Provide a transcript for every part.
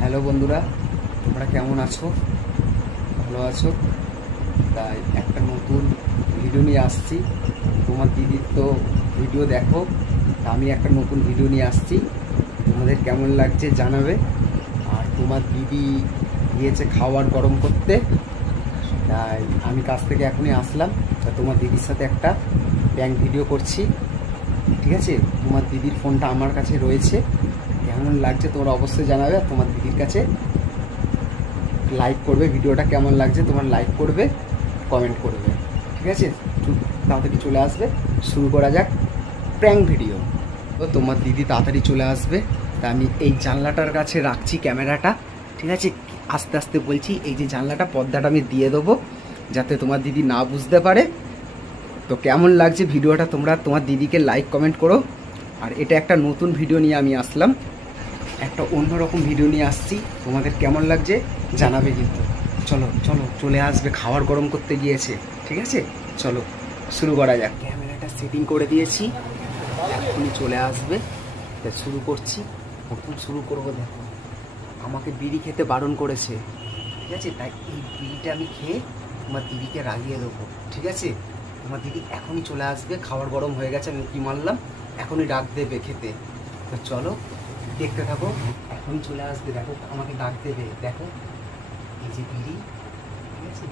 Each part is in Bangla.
হ্যালো বন্ধুরা, তোমরা কেমন আছো? ভালো আছো? তাই একটা নতুন ভিডিও নিয়ে আসছি। তোমার দিদির তো ভিডিও দেখো, আমি একটা নতুন ভিডিও নিয়ে আসছি। তোমাদের কেমন লাগছে জানাবে। আর তোমার দিদি গিয়েছে খাবার গরম করতে, তাই আমি কাছ থেকে এখনই আসলাম। তা তোমার দিদির সাথে একটা প্র্যাঙ্ক ভিডিও করছি, ঠিক আছে? তোমার দিদির ফোনটা আমার কাছে রয়েছে। কেমন লাগছে তোমরা অবশ্যই জানাবে। আর তোমার দিদির কাছে লাইক করবে, ভিডিওটা কেমন লাগছে তোমার লাইক করবে, কমেন্ট করবে, ঠিক আছে? তাড়াতাড়ি চলে আসবে, শুরু করা যাক প্র্যাঙ্ক ভিডিও। তো তোমার দিদি তাড়াতাড়ি চলে আসবে, তা আমি এই জানলাটার কাছে রাখছি ক্যামেরাটা, ঠিক আছে? আস্তে আস্তে বলছি, এই যে জানলাটা পর্দাটা আমি দিয়ে দেবো যাতে তোমার দিদি না বুঝতে পারে। তো কেমন লাগছে ভিডিওটা তোমরা তোমার দিদিকে লাইক কমেন্ট করো। আর এটা একটা নতুন ভিডিও নিয়ে আমি আসলাম, একটা অন্যরকম ভিডিও নিয়ে আসছি। তোমাদের কেমন লাগছে জানাবে কিন্তু। চলো চলো চলে আসবে, খাবার গরম করতে গিয়েছে, ঠিক আছে? চলো শুরু করা যাক। ক্যামেরাটা সেটিং করে দিয়েছি, এখনই চলে আসবে। শুরু করছি, কখন শুরু করবো দেখো। আমাকে বিড়ি খেতে বারণ করেছে, ঠিক আছে? তাই এই বিড়িটা আমি খেয়ে তোমার দিদিকে রাগিয়ে দেবো, ঠিক আছে? তোমার দিদি এখনই চলে আসবে, খাবার গরম হয়ে গেছে, আমি কি মারলাম, এখনই ডাক দেবে খেতে। তো চলো দেখতে থাকো, এখনই চলে আসবে, দেখো আমাকে ডাক দেবে। দেখো এই যে বিড়ি, ঠিক আছে?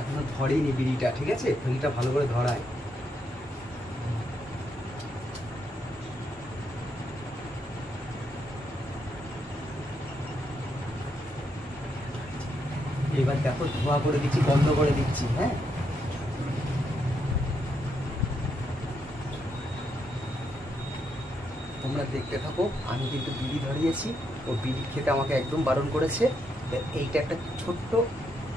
এখনো ধরেইনি বিড়িটা, ঠিক আছে? বিড়িটা ভালো করে ধরায়। এবার দেখো ধোয়া করে দিচ্ছি, বন্ধ করে দিচ্ছি। হ্যাঁ, তোমরা দেখতে থাকো। আমি কিন্তু বিড়ি ধরিয়েছি, ও বিড়ি খেতে আমাকে একদম বারণ করেছে। এইটা একটা ছোট্ট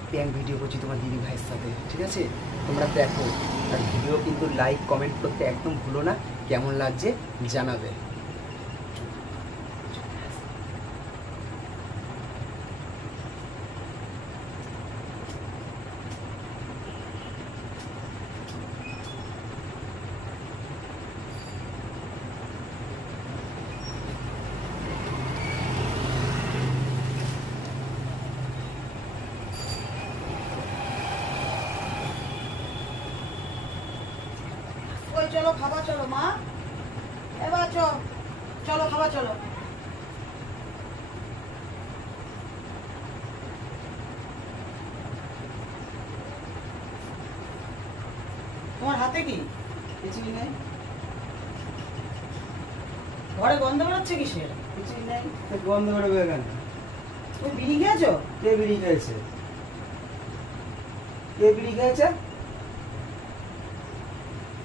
প্র্যাঙ্ক ভিডিও করছি তোমার দিদি ভাইয়ের সাথে, ঠিক আছে? তোমরা দেখো, আর ভিডিও কিন্তু লাইক কমেন্ট করতে একদম ভুলো না। কেমন লাগছে জানাবে। চলো খাবা, চলো মা, এবার চলো খাবা, চলো। তোমার হাতে কি? কিছুই নেই। ঘরে গন্ধ বেরোচ্ছে কিসের? কিছুই নেই, গন্ধ বেরোবে কেন? তুমি বিড়ি খেয়েছো? কে বিড়ি খেয়েছে? কে বিড়ি খেয়েছে?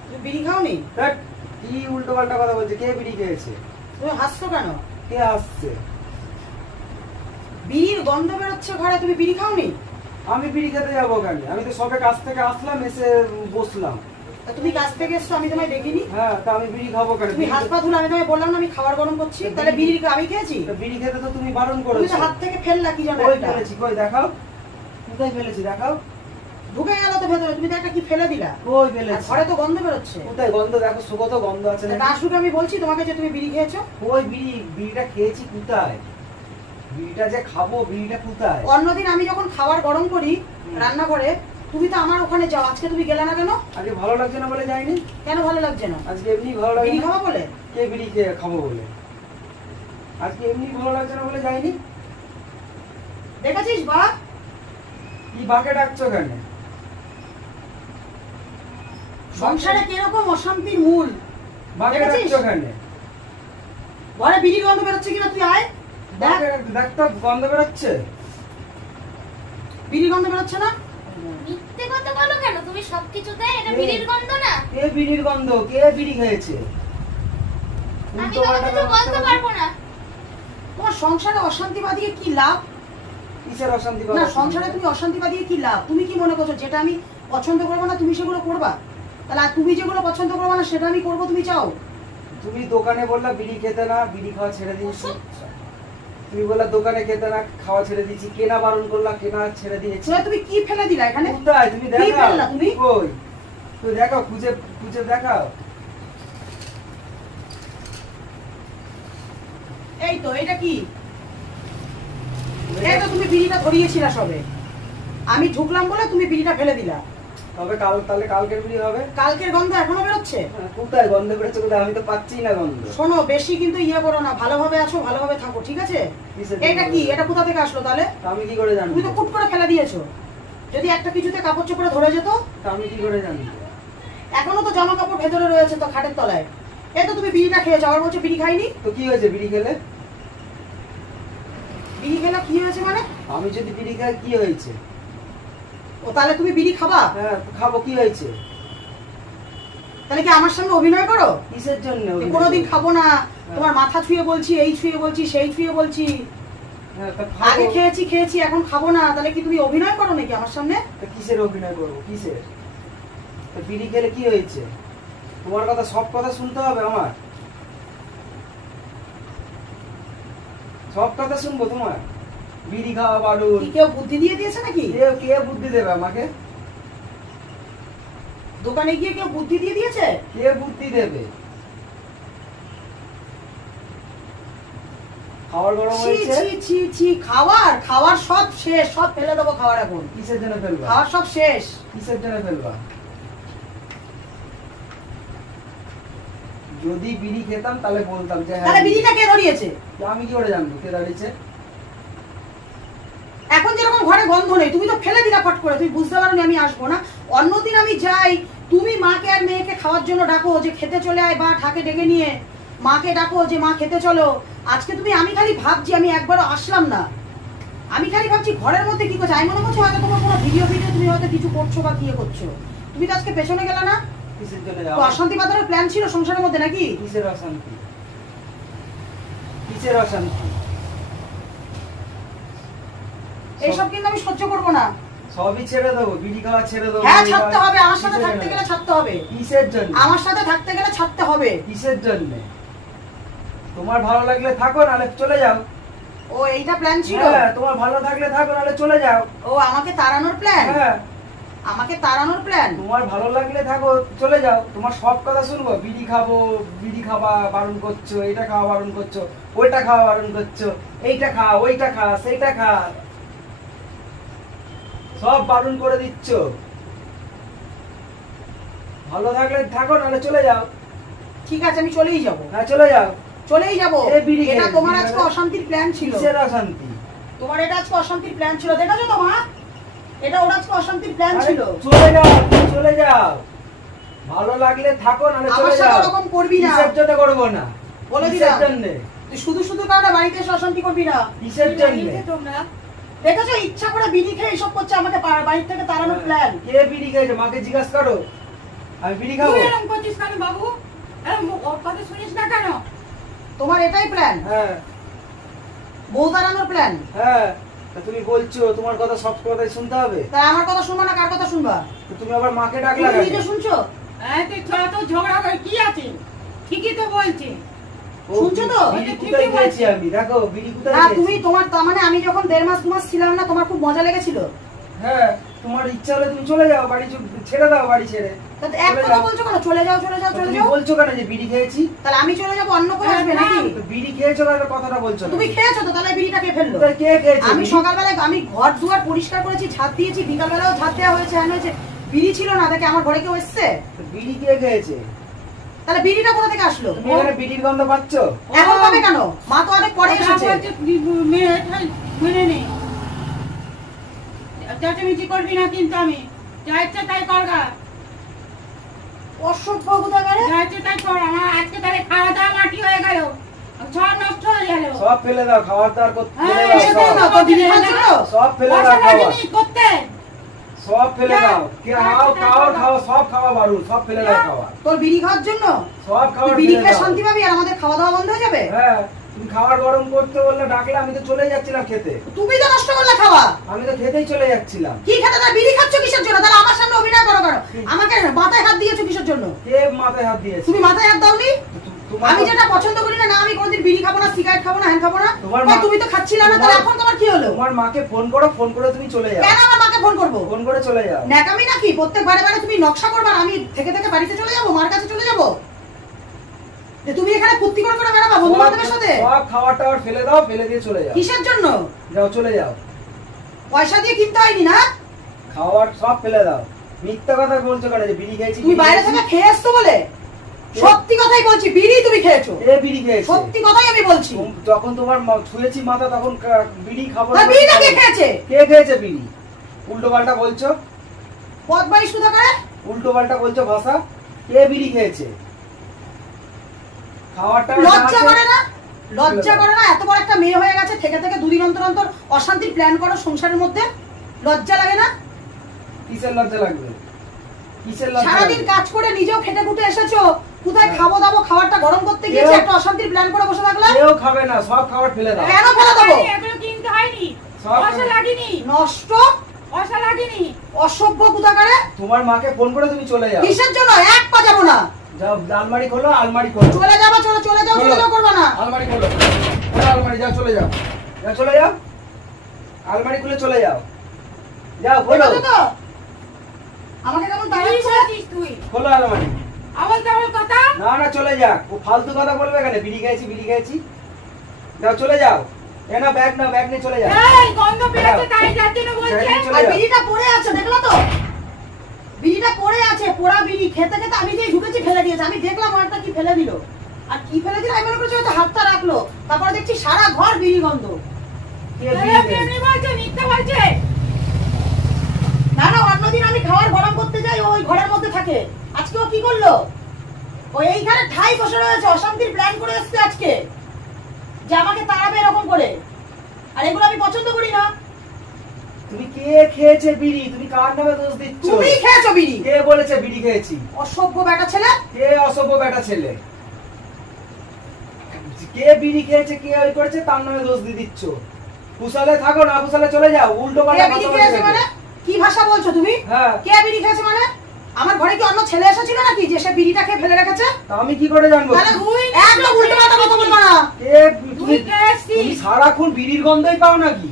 তুমি বিড়ি খাওনি? কি উল্টো পাল্টা কথা বলছে? কে বিড়ি খেয়েছে? তুমি হাসছো কেন? কে আসছে? বিড়ির গন্ধ বেরোচ্ছে ঘরে, তুমি বিড়ি খাওনি? আমি বিড়ি খেতে যাবো কেন? আমি তো সবে কাছ থেকে আসলাম, এসে বসলাম। তুমি কাছ থেকে এসছো, আমি তোমায় দেখিনি। হ্যাঁ, তা আমি বিড়ি খাবো কেন? তুমি হাত পা ধুলে, আমি তোমায় বললাম না আমি খাবার গরম করছি, তাহলে বিড়ি আমি খেয়েছি? বিড়ি খেতে তো তুমি বারণ তুমি করেছো। তো হাত থেকে ফেললা কি জানো? কই ফেলেছি? কই দেখাও, কোথায় ফেলেছি দেখাও। ঢুকে গেল তো ভেতরে, তুমি তো একটা কি ফেলে দিলা। কই ফেলেছি? ঘরে তো গন্ধ বেরোচ্ছে। কোথায় গন্ধ? দেখো সুগত গন্ধ আছে না? আসুকে আমি বলছি তোমাকে যে তুমি বিড়ি খেয়েছো। কই বিড়িটা খেয়েছি কোথায়? বিড়িটা যে খাবো, বিড়িটা কোথায়? অন্যদিন আমি যখন খাবার গরম করি রান্না করে, তুমি তো আমার ওখানে যাও, আজকে তুমি গেলে না কেন? আজকে ভালো লাগছে না বলে যাইনি। কেন ভালো লাগছে না? আজকে এমনি ভালো লাগে বিড়ি না। খাবো বলে? কে বিড়ি খেয়ে খাবো বলে? আজকে এমনি ভালো লাগছে না বলে যাইনি। দেখেছিস বা? কি বাকে ডাকছো কেন? সংসারে কিরকম অশান্তির মূল। বাকে ডাকছো কেন? ঘরে বিড়ি গন্ধ বেরোচ্ছে কিনা তুই আয় দেখ। দেখ তো গন্ধ বেরোচ্ছে। বিড়ি গন্ধ বেরোচ্ছে না? মিথ্যে কথা বলো কেন তুমি সবকিছুতে? এটা বিড়ির গন্ধ না। কে বিড়ির গন্ধ? কে বিড়ি খেয়েছে? আমি তোমাকে তো বলতে পারবো না। তোমার সংসারে অশান্তি বাঁধিয়ে কি লাভ? কিসের অশান্তি? না, সংসারে তুমি অশান্তি বাঁধিয়ে কি লাভ? তুমি কি মনে করছো যেটা আমি পছন্দ করবো না তুমি সেগুলো করবা? তাহলে আর তুমি যেগুলো পছন্দ করবো না সেটা আমি করবো, তুমি চাও? তুমি দোকানে বললা বিড়ি খেতে না, বিড়ি খাওয়া ছেড়ে দিয়েছি। তুমি বললা দোকানে খেতে না, খাওয়া ছেড়ে দিয়েছি। কেনা বারণ করলা, কেনা ছেড়ে দিয়েছি। তুমি কি ফেলে দিলা এখানে? কোথায় তুমি কি ফেললা তুমি? কই তুমি দেখাও, খুঁজে খুঁজে দেখাও। এই তো এটা কি? এই তো তুমি বিড়িটা ধরিয়েছিলা সবে, আমি ঢুকলাম বলে তুমি বিড়িটা ফেলে দিলা। তবে তাহলে কালকের বিড়ি হবে? কালকের গন্ধ এখনো বেরোচ্ছে? কোথায় গন্ধ বেরোচ্ছে? কোথায়? আমি তো পাচ্ছি না গন্ধ। শোনো, বেশি কিন্তু ইয়ে করো না, ভালোভাবে আছো, ভালোভাবে থাকো, ঠিক আছে? এটা কি? এটা কোথা থেকে আসলো তাহলে? আমি কি করে জানবো? তুমি তো কুট করে ফেলে দিয়েছো। যদি একটা কিছুতে কাপড় চোপড়ে ধরে যেত? আমি কি করে জানবো? এখনো তো জামা কাপড় ভেতরে রয়েছে তো খাটের তলায়। এই তো তুমি বিড়িটা খেয়েছো, আবার বলছো বিড়ি খাইনি। তো কি হয়েছে বিড়ি খেলে? বিড়ি খেলে কি হয়েছে মানে? আমি যদি বিড়ি খাই কি হয়েছে? ও তাহলে তুমি বিড়ি খাবা? হ্যাঁ খাবো, কি হয়েছে? তাহলে কি আমার সঙ্গে অভিনয় করো? কিসের জন্য? কোনোদিন খাবো না, তোমার মাথা ছুঁয়ে বলছি, এই ছুঁয়ে বলছি, সেই ছুঁয়ে বলছি। আগে খেয়েছি এখন খাবো না, তাহলে কি তুমি অভিনয় করো নাকি আমার সামনে? কিসের অভিনয় করবো? কিসের? বিড়ি খেলে কি হয়েছে? তোমার কথা, সব কথা শুনতে হবে আমার? সব কথা শুনবো তোমার? বিড়ি খাওয়া বারণ। কি কেউ বুদ্ধি দিয়ে দিয়েছে নাকি? কে বুদ্ধি দেবে আমাকে? দোকানে গিয়ে কেউ বুদ্ধি দিয়ে দিয়েছে? কে বুদ্ধি দেবে? খাবার গরম হয়েছে। খাওয়ার সব শেষ, সব ফেলে দেবো খাওয়ার এখন। কিসের জন্য ফেলবা? খাওয়ার সব শেষ। কিসের জন্য ফেলবা? যদি বিড়ি খেতাম তাহলে বলতাম যে হ্যাঁ। তাহলে বিড়িটা কে ধরিয়েছে? আমি কি করে জানবো কে দাঁড়িয়েছে? এখন যেরকম ঘরে গন্ধ নেই, তুমি তো ফেলে দিলা ফট করে, তুমি বুঝতে পারোনি আমি আসবো না। অন্যদিন আমি যাই, তুমি মাকে আর মেয়েকে খাওয়ার জন্য ডাকো যে খেতে চলে আয়, বা ঠাকে ডেকে নিয়ে মাকে ডাকো যে মা খেতে চলো। আজকে তুমি, আমি খালি ভাবছি, আমি একবারও আসলাম না, আমি খালি ভাবছি ঘরের মধ্যে কি করছো। আমি মনে করছি হয়তো তোমার কোনো ভিডিও তুমি হয়তো কিছু করছো বা কি করছো। তুমি তো আজকে পেছনে গেলে না? কিসের জন্য? অশান্তি বাঁধানোর প্ল্যান ছিল সংসারের মধ্যে নাকি? কিসের অশান্তি? কিসের অশান্তি? এইসব কিন্তু আমি সহ্য করবো না। সবই ছেড়ে দেবো, বিড়ি খাওয়া ছেড়ে দেবো। হ্যাঁ ছাড়তে হবে, আমার সাথে থাকতে গেলে ছাড়তে হবে। কিসের জন্য? আমার সাথে থাকতে গেলে ছাড়তে হবে। কিসের জন্য? তোমার ভালো লাগলে থাকো, নাহলে চলে যাও। ও এইটা প্ল্যান ছিল? হ্যাঁ, তোমার ভালো থাকলে থাকো, নাহলে চলে যাও। ও আমাকে তাড়ানোর প্ল্যান? হ্যাঁ, আমাকে তাড়ানোর প্ল্যান। তোমার ভালো লাগলে থাকো, চলে যাও। তোমার সব কথা শুনবো? বিড়ি খাবো, বিড়ি খাওয়া বারণ করছো, এটা খাওয়া বারণ করছো, ওইটা খাওয়া বারণ করছো, এইটা খা, ওইটা খা, সেইটা খা, সব বারণ করে দিচ্ছ। ভালো থাকলে থাকো, নাহলে চলে যাও। ঠিক আছে, আমি চলেই যাব। হ্যাঁ চলে যাও। চলেই যাব। এই বিড়ি এটা খেয়ে, তোমার বিড়ি আজকে খাবে। অশান্তির প্ল্যান ছিল। কিসের অশান্তি? তোমার এটা আজকে অশান্তির প্ল্যান ছিল, দেখেছো তো মা? এটা ওর আজকে অশান্তির প্ল্যান আরে ছিল। চলে যাও, চলে যাও। ভালো লাগলে থাকো, নাহলে আমার চলে সাথে যাও। ওরকম করবি না। কিসের জন্য করবো না? বলে কিসের দিলাম। জন্য? তুই শুধু শুধু কারণে বাড়িতে এসে অশান্তি করবি না। কিসের জন্য? তোমরা দেখেছো ইচ্ছা করে বিড়ি খেয়ে এইসব করছে, আমাকে বাড়ি থেকে তাড়ানোর প্ল্যান। কে বিড়ি খেয়েছে? মাকে জিজ্ঞাসা করো। আমি বিড়ি খাবো? তুই এরকম করছিস কেন বাবু? এরকম ওর কথা শুনিস না কেন? তোমার এটাই প্ল্যান? হ্যাঁ বউ তাড়ানোর প্ল্যান? হ্যাঁ। তা তুমি বলছো তোমার কথা সব কথাই শুনতে হবে? তাই আমার কথা শুনবা না কার কথা শুনবা? তো তুমি আবার মাকে ডাকলা তুমি কেন? নিজে শুনছো? এই তুই তোরা তো ঝগড়া করে কি আছে? ঠিকই তো বলছি। ও, শুনছো তো? বিড়ি কোথায় খেয়েছি আমি? দেখো বিড়ি কোথায় না খেয়েছি? তুমি তোমার তার মানে আমি যখন 1.5 মাস 2 মাস ছিলাম না, তোমার খুব মজা লেগেছিল? হ্যাঁ, তোমার ইচ্ছা হলে তুমি চলে যাও, বাড়ি ছেড়ে দাও, বাড়ি ছেড়ে। তা এক চলে কথা যাও। বলছো কেন? চলে যাও চলে যাও চলে তুমি যাও। বলছো কেন যে বিড়ি খেয়েছি? তাহলে আমি চলে যাবো, অন্য কেউ আসবে নাকি? তো বিড়ি খেয়েছো তাহলে কথাটা বলছো না? তুমি খেয়েছো তো, তাহলে বিড়িটা কে ফেললো? কোথায় কে খেয়েছে আমি বিড়ি? সকালবেলায় আমি ঘর দুয়ার পরিষ্কার করেছি, ছাদ দিয়েছি, বিকালবেলাও ছাদ দেওয়া হয়েছে, হ্যান হয়েছে, বিড়ি ছিল না, দেখে আমার ঘরে কেউ এসছে? তো বিড়ি কে খেয়েছে? তাহলে বিড়িটা কোথা থেকে আসলো? তুমি এখানে বিড়ির গন্ধ পাচ্ছো? এখন পাবে কেন? মা তো অনেক পরে কথা এসেছে। বলছে, মেয়েটা শুনে নে। চেঁচামেচি করবি না কিন্তু আমি। যা ইচ্ছে তাই কর গা। অসভ্য কোথাকারে। যা ইচ্ছে তাই কর। আমার আজকে তাহলে খাওয়া দাওয়া মাটি হয়ে গেল। সব নষ্ট হয়ে গেল। সব ফেলে দাও, খাবার দাবার করতে হ্যাঁ, ফেলে দাও, এসে সব। দাও, তো বিড়ি খাচ্ছো তো? সব ফেলে দাও, পয়সা খাবার লাগেনি করতে। সব ফেলে দাও। কে যা, খাও যা, খাও যা। খাও, সব খাওয়া বারণ, সব ফেলে দাও খাবার। তোর বিড়ি খাওয়ার জন্য? সব তুই খাবার বিড়ি ফেলে খেয়ে দাও। শান্তি পাবি আর আমাদের খাওয়া দাওয়া বন্ধ হয়ে যাবে? হ্যাঁ, তুমি খাবার গরম করতে বললে ডাকলে, আমি তো চলে যাচ্ছিলাম খেতে। তুমি তো নষ্ট করলে খাওয়া। আমি তো খেতেই চলে যাচ্ছিলাম। কি খেতে? তার বিড়ি খাচ্ছ কিসের জন্য? তাহলে আমার সামনে অভিনয় করো কেন? আমাকে মাথায় হাত দিয়েছো কিসের জন্য? কে মাথায় হাত দিয়েছে? তুমি মাথায় হাত দাওনি? তোমার আমি যেটা পছন্দ করি না, আমি কোনদিন বিড়ি খাবো না, সিগারেট খাবো না, হ্যান খাবো না। তোমার তাই মা- তুমি তো খাচ্ছিলা না, তাহলে এখন তোমার কি হলো? তোমার মাকে ফোন করো, ফোন করে তুমি চলে যাও। কেন আমার মাকে ফোন করবো? ফোন করে চলে যাও। ন্যাকামি নাকি? প্রত্যেক বারে বারে তুমি নকশা করবা আর আমি থেকে থেকে বাড়িতে চলে যাবো, মার কাছে চলে যাবো? যে তুমি এখানে ফুর্তি করে করে বেড়াবা বন্ধু বান্ধবের সাথে? সব খাবার টাবার ফেলে দাও, ফেলে দিয়ে চলে যাও। কিসের জন্য? যাও চলে যাও। পয়সা দিয়ে কিনতে হয়নি না? খাবার সব ফেলে দাও। মিথ্যা কথা বলছো কেন যে বিড়ি খেয়েছি? তুমি বাইরে থেকে খেয়ে আসছো বলে? সত্যি কথাই বলছি, বিড়ি তুমি খেয়েছো। এ বিড়ি খেয়েছে। সত্যি কথাই আমি বলছি। যখন তোমার ছুঁয়েছি মাথা তখন বিড়ি খাবো। আর বিড়িটা কে খেয়েছে? কে খেয়েছে বিড়ি? উল্টো পাল্টা বলছো। পদবাড়ি সুদা করে উল্টো পাল্টা বলছো ভাষা। কে বিড়ি খেয়েছে? খাওয়াটা লজ্জা করে না? লজ্জা করে না? এত বড় একটা মেয়ে হয়ে গেছে, থেকে থেকে দুদিন অন্তর অন্তর অশান্তির প্ল্যান করো সংসারের মধ্যে। লজ্জা লাগে না? কিসের লজ্জা লাগবে? কিসের লজ্জা? সারাদিন কাজ করে নিজেও খেটে খুটে এসেছো, কোথায় খাবো দাবো, খাবারটা গরম করতে গিয়েছে একটা অশান্তির প্ল্যান করে বসে থাকলে? কেউ খাবে না, সব খাবার ফেলে দাও। কেন ফেলে দেবো? এগুলো কিনতে হয়নি, সব পয়সা লাগেনি, নষ্ট পয়সা লাগেনি। অসভ্য কোথাকারে। তোমার মাকে ফোন করে তুমি চলে যাও। কিসের জন্য? এক পা যাবো না। যাও আলমারি খোলো, আলমারি খোলো। চলে যাবো, চলে চলে যাও, চলে যাও করবে না। আলমারি খোলো, খোলো আলমারি, যাও চলে যাও। যাও চলে যাও, আলমারি খুলে চলে যাও। যাও খোলো। দেখো তো আমাকে কেমন কি তাড়াচ্ছে? বলছিস তুই? খোলো আলমারি। আবল তাবল কথা। না না চলে যাক, ও ফালতু কথা বলবে কেন? বিড়ি খেয়েছি বিড়ি খেয়েছি। যাও চলে যাও। এ না ব্যাগ না, ব্যাগ নিয়ে চলে যাও। এই গন্ধ বেরোচ্ছে তাই যার জন্য বলছে। চলে আর যাও। বিড়িটা পড়ে আছে, দেখলো তো? বিড়িটা পড়ে আছে, পোড়া বিড়ি। খেতে খেতে আমি যে ঢুকেছি ফেলে দিয়েছে। আমি দেখলাম একটা কি ফেলে দিল, আর কি ফেলে দিল আমি মনে করছি হয়তো হাতটা রাখলো, তারপরে দেখছি সারা ঘর বিড়ি গন্ধ। কে এই বিড়ি খেয়েছে? এমনি বলছে, মিথ্যা বলছে। না না, অন্যদিন আমি খাবার গরম করতে যাই, ওই ঘরের মধ্যে থাকে। আজকে ও কি করলো? ও এইখানে ঠাই বসে রয়েছে, অশান্তির প্ল্যান করে এসছে আজকে, যে আমাকে তাড়াবে এরকম করে। আর এগুলো আমি পছন্দ করি না। তুমি কে খেয়েছে বিড়ি? তুমি কার নামে দোষ দিচ্ছ? তুমি খেয়েছো বিড়ি। কে বলেছে বিড়ি খেয়েছি? অসভ্য বেটা ছেলে। কে অসভ্য বেটা ছেলে? কে বিড়ি খেয়েছে, কে ওই করেছে তার নামে দোষ দিয়ে দিচ্ছ। কুশলে থাকো, না কুশলে চলে যাও। উল্টো কে পাল্টা বিড়ি কথা খেয়েছে বলছো। মানে? কি ভাষা বলছো তুমি? হ্যাঁ। কে বিড়ি খেয়েছে মানে? আমার ঘরে কি অন্য ছেলে এসেছিল নাকি যে সে বিড়িটা খেয়ে ফেলে রেখেছে? তা আমি কি করে জানবো? তাহলে একদম উল্টো পাল্টা কথা বলবা না। কে তুমি তুমি সারাক্ষণ বিড়ির গন্ধই পাও নাকি?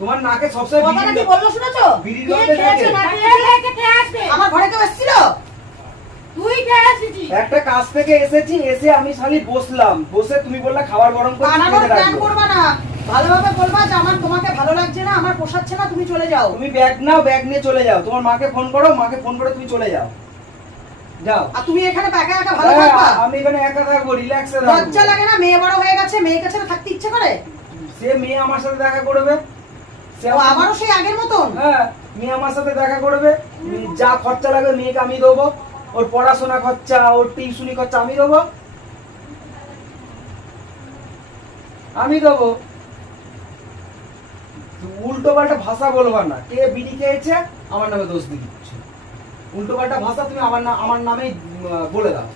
তোমার নাকে সবসময় কথাটা কি বিড়ির বললো শুনেছো? বিড়ির কে গন্ধে খেয়েছে থাকে। না কে খেয়েছে? কে আসবে? আমার ঘরে কেউ এসেছিল? তুই কে আসিছিস? একটা কাজ থেকে এসেছি, এসে আমি খালি বসলাম, বসে তুমি বললা খাবার গরম করে বানানোর খেতে প্ল্যান রাখবো। করবা না। ভালোভাবে বলবা যে আমার তোমাকে ভালো লাগছে না, আমার পোষাচ্ছে না, তুমি চলে যাও। তুমি ব্যাগ নাও, ব্যাগ নিয়ে চলে যাও। তোমার মাকে ফোন করো, মাকে ফোন করে তুমি চলে যাও। যাও। আর তুমি এখানে একা একা ভালো হ্যাঁ, থাকবা? আমি এখানে একা থাকবো, রিল্যাক্সে লজ্জা থাকবো। লাগে না? মেয়ে বড় হয়ে গেছে, মেয়ের কাছে থাকতে ইচ্ছে করে? সে মেয়ে আমার সাথে দেখা করবে। সে ও আমারও সেই আগের মতন। হ্যাঁ, মেয়ে আমার সাথে দেখা করবে। যা খরচা লাগবে মেয়েকে আমি দেবো। ওর পড়াশোনা খরচা, ওর টিউশনি খরচা আমি দেবো। আমি দেবো। উল্টো পাল্টা ভাষা বলবা না। কে বিড়ি খেয়েছে আমার নামে দোষ দিয়ে দিচ্ছে। উল্টো পাল্টা ভাষা তুমি আমার নামেই বলে দাও।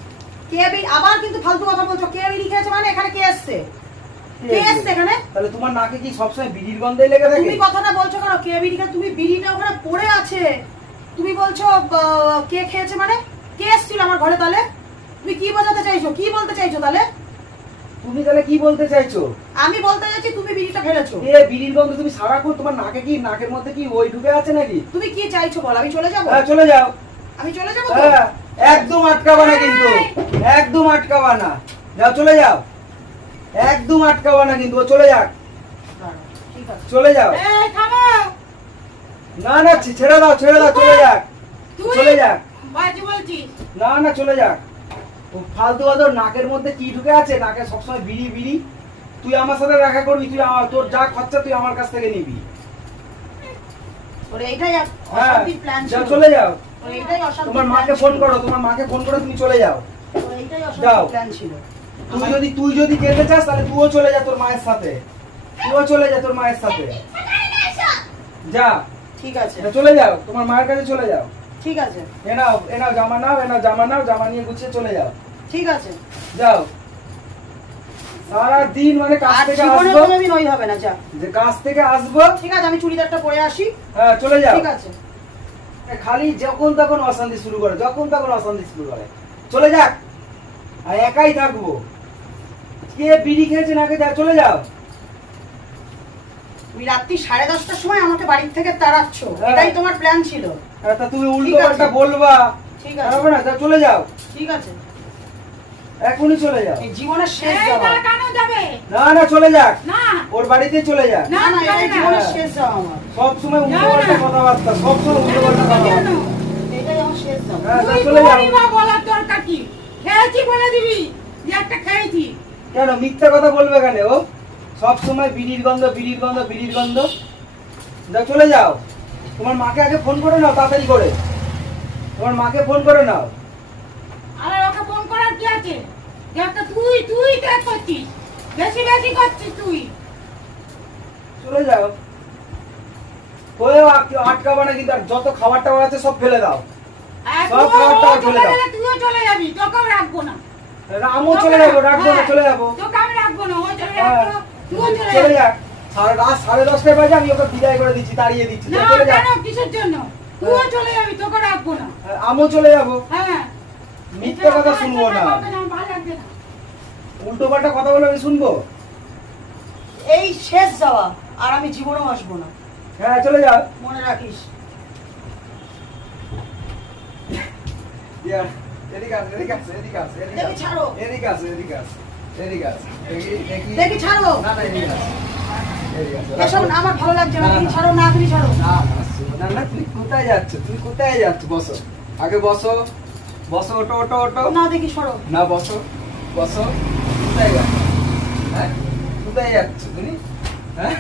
কে বিড়ি? আবার কিন্তু ফালতু কথা বলছো। কে বিড়ি খেয়েছে মানে? এখানে কে এসছে? কে এসছে এখানে? তাহলে তোমার নাকে কি সবসময় বিড়ির গন্ধই লেগে থাকে? তুমি কথাটা বলছো কেন? কে বিড়ি খেয়ে? তুমি বিড়িটা ওখানে পড়ে আছে, তুমি বলছো কে খেয়েছে মানে? কে এসেছিল আমার ঘরে তাহলে? তুমি কি বোঝাতে চাইছো? কি বলতে চাইছো তাহলে? তুমি তাহলে কি বলতে চাইছো? আমি বলতে চাইছি তুমি বিড়িটা ফেলেছো। এ বিড়ির গন্ধ তুমি সারাক্ষণ, তোমার নাকে কি, নাকের মধ্যে কি ওই ঢুকে আছে নাকি? তুমি কি চাইছো বল? আমি চলে যাবো? হ্যাঁ চলে যাও। আমি চলে যাবো তো? হ্যাঁ, একদম আটকাবা না কিন্তু, একদম আটকাবা না। যাও চলে যাও, একদম আটকাবা না কিন্তু। ও চলে যাক, দাঁড়াও, ঠিক আছে। চলে যাও। এই থামো। না না ছেড়ে দাও, ছেড়ে দাও, চলে যাক, তুই চলে যাক। বাজে বলছিস। না না চলে যাক। ও ফালতু কথা, নাকের মধ্যে কি ঢুকে আছে? নাকে সবসময় বিড়ি বিড়ি। তুই আমার সাথে দেখা করবি, তুই তোর যা খরচা তুই আমার কাছ থেকে নিবি। ওর এইটাই হ্যাঁ, অশান্তির প্ল্যান ছিল। যাও চলে যাও। ওর এইটাই অশান্তির তোমার plan মাকে ছিল। ফোন করো, তোমার মাকে ফোন করে তুমি চলে যাও। ওর এইটাই যাও। অশান্তির প্ল্যান ছিল। তুই যদি যেতে চাস তাহলে তুইও চলে যা তোর মায়ের সাথে, তুইও চলে যা তোর মায়ের সাথে। যা, ঠিক আছে, চলে যাও, তোমার মায়ের কাছে চলে যাও। ঠিক আছে, এ নাও জামা নাও, জামা নাও, জামা নিয়ে গুছিয়ে চলে যাও। ঠিক আছে। যাও। সারা দিন মানে কাজ আর থেকে জীবনে আসবো, কোনোদিন ওই হবে না। যা, যে কাজ থেকে আসবো। ঠিক আছে, আমি চুড়িদারটা পরে আসি। হ্যাঁ চলে যাও। ঠিক আছে। খালি যখন তখন অশান্তি শুরু করে, যখন তখন অশান্তি শুরু করে। চলে যাক, আর একাই থাকবো। কে বিড়ি খেয়েছে না খেয়ে চলে যাও। তুমি রাত্রি 10:30টার সময় আমাকে বাড়ি থেকে তাড়াচ্ছ, হ্যাঁ। এটাই তোমার প্ল্যান ছিল? তা তুমি উল্টো ঠিক আছে। পাল্টা বলবা, ঠিক আছে, হবে না? চলে যাও, ঠিক আছে। এখনই চলে যাও। এই জীবনের শেষ এই যাওয়া। তারা কেন যাবে? না না চলে যাক, না ওর বাড়িতেই চলে যাক। না না এটাই জীবনের শেষ যাওয়া আমার। সব সময় উল্টোপাল্টা কথাবার্তা, সব সময় উল্টোপাল্টা কেন? কথাবার্তা। এটাই আমার শেষ যাওয়া। হ্যাঁ, তা তুই চলে যাও। বলি বা বলার দরকার কি? খেয়েছি বলে দিবি যে একটা খেয়েছি। কেন মিথ্যা কথা বলবে কেন ও? সব সময় বিড়ির গন্ধ, বিড়ির গন্ধ, বিড়ির গন্ধ। যাও চলে যাও। তোমার মাকে আগে ফোন করে নাও তাড়াতাড়ি করে। তোমার মাকে ফোন করে নাও। আরে ওকে ফোন করার কি আছে? যে একটা তুই ত্যাগ করছিস, বেশি বেশি করছিস তুই। চলে যাও। হয়েও আটকাবে না কিন্তু, আর যত খাবার টাবার আছে সব ফেলে দাও। আর সব তুইও খাবার চলে চলে যাও। গেলে তুইও চলে যাবি, তোকেও রাখবো না। আমিও চলে যাবো, রাখবো না, চলে যাবো। তোকে আমি রাখবো না, ও চলে হ্যাঁ, যাবো, তুইও চলে চলে যাবি। যাক। রাত 10:30 বাজে আমি ওকে বিদায় করে দিচ্ছি, তাড়িয়ে দিচ্ছি। না চলে যাক। কেন, কিসের জন্য? তুইও চলে যাবি, তোকে রাখবো না। আমিও চলে যাবো। হ্যাঁ মিথ্যা কথা শুনবো না, ভালো লাগবে না। উল্টো পাল্টা কথা বলে আমি শুনবো। এই শেষ যাওয়া, আর আমি জীবনেও আসবো না, হ্যাঁ চলে যাও। মনে রাখিস। এদিকে আসো, এদিকে আসো, এদিকে আসো, এদিকে দেখি আসো। ছাড়ো। এদিকে আসো, এদিকে আসো, এদিকে আসো। দেখি ছাড়ো। না না এদিকে আসো, এদিকে আসো। এসব না, আমার ভালো লাগছে না। না, তুমি না। ছাড়ো না, তুমি ছাড়ো। না না না, তুমি কোথায় যাচ্ছ? তুমি কোথায় যাচ্ছ? বসো, আগে বসো, বসো, ওটো ওটো ওটো। না দেখি সরো। না বসো, বসো। কোথায় যাচ্ছ? হ্যাঁ কোথায় যাচ্ছ তুমি? হ্যাঁ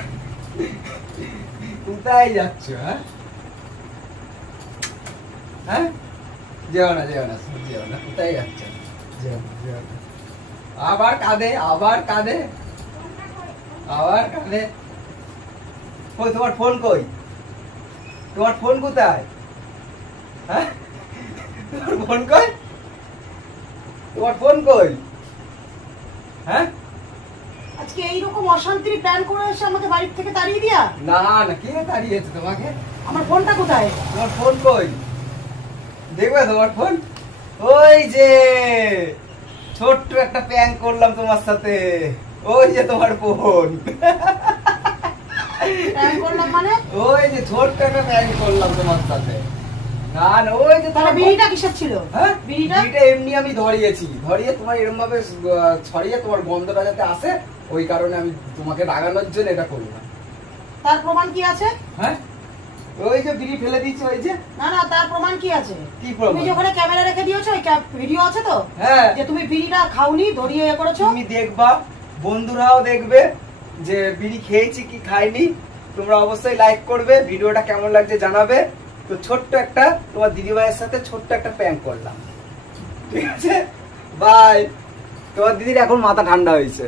কোথায় যাচ্ছ? হ্যাঁ হ্যাঁ যেও না, যেও না, যেও না। কোথায় যাচ্ছ? যেও না, যেও না। আবার কাঁদে, আবার কাঁদে, আবার কাঁদে। কই তোমার ফোন কই? তোমার ফোন কোথায়? হ্যাঁ তোমার ফোন কই? তোমার ফোন কই? হ্যাঁ আজকে এইরকম অশান্তির প্ল্যান করে এসে আমাকে বাড়ির থেকে তাড়িয়ে দিয়া। না না, কে তাড়িয়েছে তোমাকে? আমার ফোনটা কোথায়? তোমার ফোন কই? দেখবে তোমার ফোন? ওই যে ছোট্ট একটা প্র্যাঙ্ক করলাম তোমার সাথে, ওই যে তোমার ফোন। প্ল্যান করলাম মানে? ওই যে ছোট্ট একটা প্র্যাঙ্ক করলাম তোমার সাথে। না না, ওই যে তাহলে তোমার বিড়িটা কিসের ছিল? হ্যাঁ বিড়িটা? বিড়িটা এমনি আমি ধরিয়েছি, ধরিয়ে তোমার এরকম ভাবে ছড়িয়ে তোমার গন্ধটা যাতে আসে, ওই কারণে আমি তোমাকে রাগানোর জন্য এটা করলাম। তার প্রমাণ কি আছে? হ্যাঁ ওই যে বিড়ি ফেলে দিয়েছি, ওই যে। না না, তার প্রমাণ কি আছে? কি প্রমাণ? তুমি যে ওখানে ক্যামেরা রেখে দিয়েছো, ওই ভিডিও আছে তো? হ্যাঁ যে তুমি বিড়িটা খাওনি, ধরিয়ে এ করেছো। তুমি দেখবা, বন্ধুরাও দেখবে যে বিড়ি খেয়েছি কি খাইনি। তোমরা অবশ্যই লাইক করবে, ভিডিওটা কেমন লাগছে জানাবে। তো ছোট্ট একটা তোমার দিদিভাইয়ের সাথে ছোট্ট একটা প্র্যাঙ্ক করলাম, ঠিক আছে? বাই। তোমার দিদির এখন মাথা ঠান্ডা হয়েছে।